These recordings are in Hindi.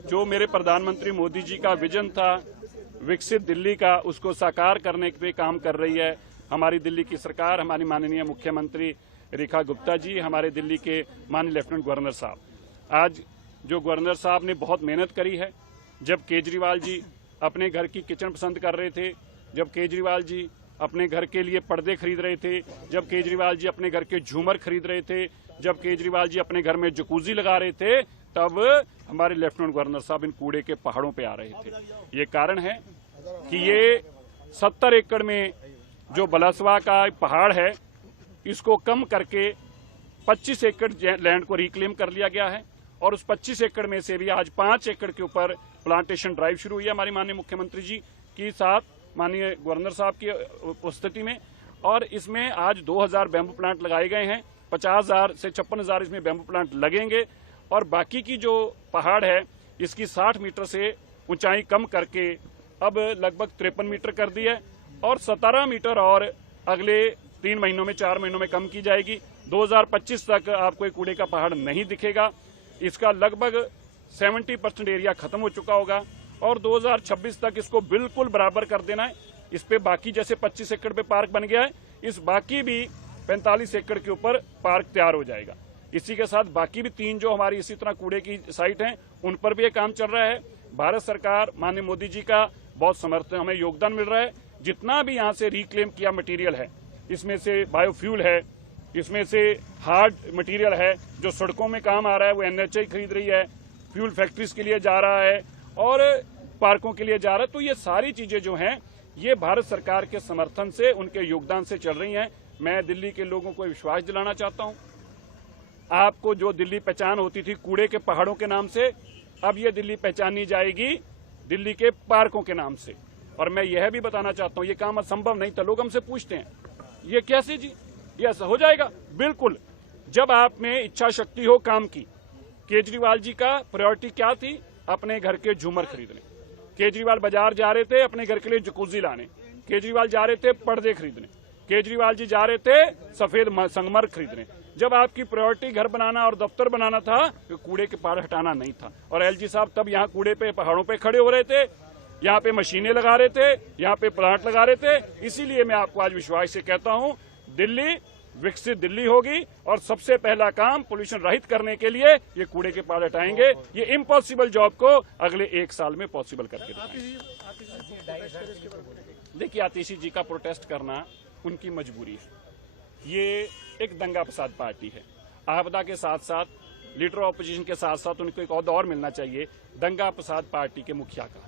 जो मेरे प्रधानमंत्री मोदी जी का विजन था विकसित दिल्ली का, उसको साकार करने पे काम कर रही है हमारी दिल्ली की सरकार, हमारी माननीय मुख्यमंत्री रेखा गुप्ता जी, हमारे दिल्ली के माननीय लेफ्टिनेंट गवर्नर साहब। आज जो गवर्नर साहब ने बहुत मेहनत करी है, जब केजरीवाल जी अपने घर की किचन पसंद कर रहे थे, जब केजरीवाल जी अपने घर के लिए पर्दे खरीद रहे थे, जब केजरीवाल जी अपने घर के झूमर खरीद रहे थे, जब केजरीवाल जी अपने घर में जकूजी लगा रहे थे, तब हमारे लेफ्टिनेंट गवर्नर साहब इन कूड़े के पहाड़ों पे आ रहे थे। ये कारण है कि ये 70 एकड़ में जो बलसवा का पहाड़ है, इसको कम करके 25 एकड़ लैंड को रिक्लेम कर लिया गया है और उस 25 एकड़ में से भी आज 5 एकड़ के ऊपर प्लांटेशन ड्राइव शुरू हुई है हमारी माननीय मुख्यमंत्री जी की साथ, माननीय गवर्नर साहब की उपस्थिति में। और इसमें आज 2000 बैम्बू प्लांट लगाए गए हैं, 50,000 से 56,000 इसमें बैम्बू प्लांट लगेंगे और बाकी की जो पहाड़ है इसकी 60 मीटर से ऊंचाई कम करके अब लगभग 53 मीटर कर दी है और 17 मीटर और अगले 3 महीनों में 4 महीनों में कम की जाएगी। 2025 तक आपको एक कूड़े का पहाड़ नहीं दिखेगा, इसका लगभग 70% एरिया खत्म हो चुका होगा और 2026 तक इसको बिल्कुल बराबर कर देना है। इस पे बाकी जैसे 25 एकड़ पे पार्क बन गया है, इस बाकी भी 45 एकड़ के ऊपर पार्क तैयार हो जाएगा। इसी के साथ बाकी भी 3 जो हमारी इसी तरह कूड़े की साइट हैं, उन पर भी ये काम चल रहा है। भारत सरकार माननीय मोदी जी का बहुत समर्थन, हमें योगदान मिल रहा है। जितना भी यहाँ से रिक्लेम किया मटेरियल है, इसमें से बायोफ्यूल है, इसमें से हार्ड मटेरियल है जो सड़कों में काम आ रहा है, वो NHI खरीद रही है, फ्यूल फैक्ट्रीज के लिए जा रहा है और पार्कों के लिए जा रहा है। तो ये सारी चीजें जो हैं ये भारत सरकार के समर्थन से, उनके योगदान से चल रही हैं। मैं दिल्ली के लोगों को विश्वास दिलाना चाहता हूं, आपको जो दिल्ली पहचान होती थी कूड़े के पहाड़ों के नाम से, अब ये दिल्ली पहचानी जाएगी दिल्ली के पार्कों के नाम से। और मैं यह भी बताना चाहता हूं, ये काम असंभव नहीं था। लोग हमसे पूछते हैं ये कैसे जी, ये ऐसा हो जाएगा? बिल्कुल, जब आप में इच्छा शक्ति हो काम की। केजरीवाल जी का प्रायोरिटी क्या थी? अपने घर के झूमर खरीदने। केजरीवाल बाजार जा रहे थे अपने घर के लिए जकूजी लाने, केजरीवाल जा रहे थे पर्दे खरीदने, केजरीवाल जी जा रहे थे सफेद संगमर खरीदने। जब आपकी प्रायोरिटी घर बनाना और दफ्तर बनाना था तो कूड़े के पहाड़ हटाना नहीं था। और LG साहब तब यहाँ कूड़े पे पहाड़ों पे खड़े हो रहे थे, यहाँ पे मशीनें लगा रहे थे, यहाँ पे प्लांट लगा रहे थे। इसीलिए मैं आपको आज विश्वास से कहता हूँ दिल्ली विकसित दिल्ली होगी और सबसे पहला काम पोल्यूशन रहित करने के लिए ये कूड़े के पहाड़ हटाएंगे। ये इम्पॉसिबल जॉब को अगले 1 साल में पॉसिबल करके दिखाएंगे। देखिए, आतिशी जी का प्रोटेस्ट करना उनकी मजबूरी है। ये एक दंगा फसाद पार्टी है। आपदा के साथ साथ लीडर ऑपोजिशन के साथ साथ उनको एक और मिलना चाहिए दंगा फसाद पार्टी के मुखिया का।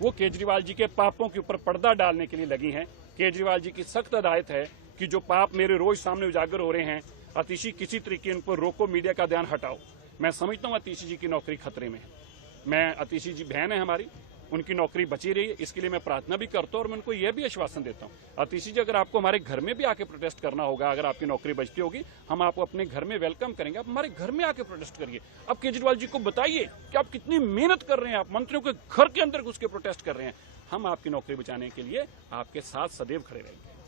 वो केजरीवाल जी के पापों के ऊपर पर्दा डालने के लिए लगी हैं। केजरीवाल जी की सख्त हिदायत है कि जो पाप मेरे रोज सामने उजागर हो रहे हैं, आतिशी किसी तरीके उन पर रोको, मीडिया का ध्यान हटाओ। मैं समझता हूँ आतिशी जी की नौकरी खतरे में है। मैं आतिशी जी बहन है हमारी, उनकी नौकरी बची रही है, इसके लिए मैं प्रार्थना भी करता हूँ और मैं उनको यह भी आश्वासन देता हूँ, आतिशी जी अगर आपको हमारे घर में भी आके प्रोटेस्ट करना होगा, अगर आपकी नौकरी बचती होगी, हम आपको अपने घर में वेलकम करेंगे। आप हमारे घर में आके प्रोटेस्ट करिए। अब केजरीवाल जी को बताइए कि आप कितनी मेहनत कर रहे हैं, आप मंत्रियों के घर के अंदर घुस के प्रोटेस्ट कर रहे हैं। हम आपकी नौकरी बचाने के लिए आपके साथ सदैव खड़े रहेंगे।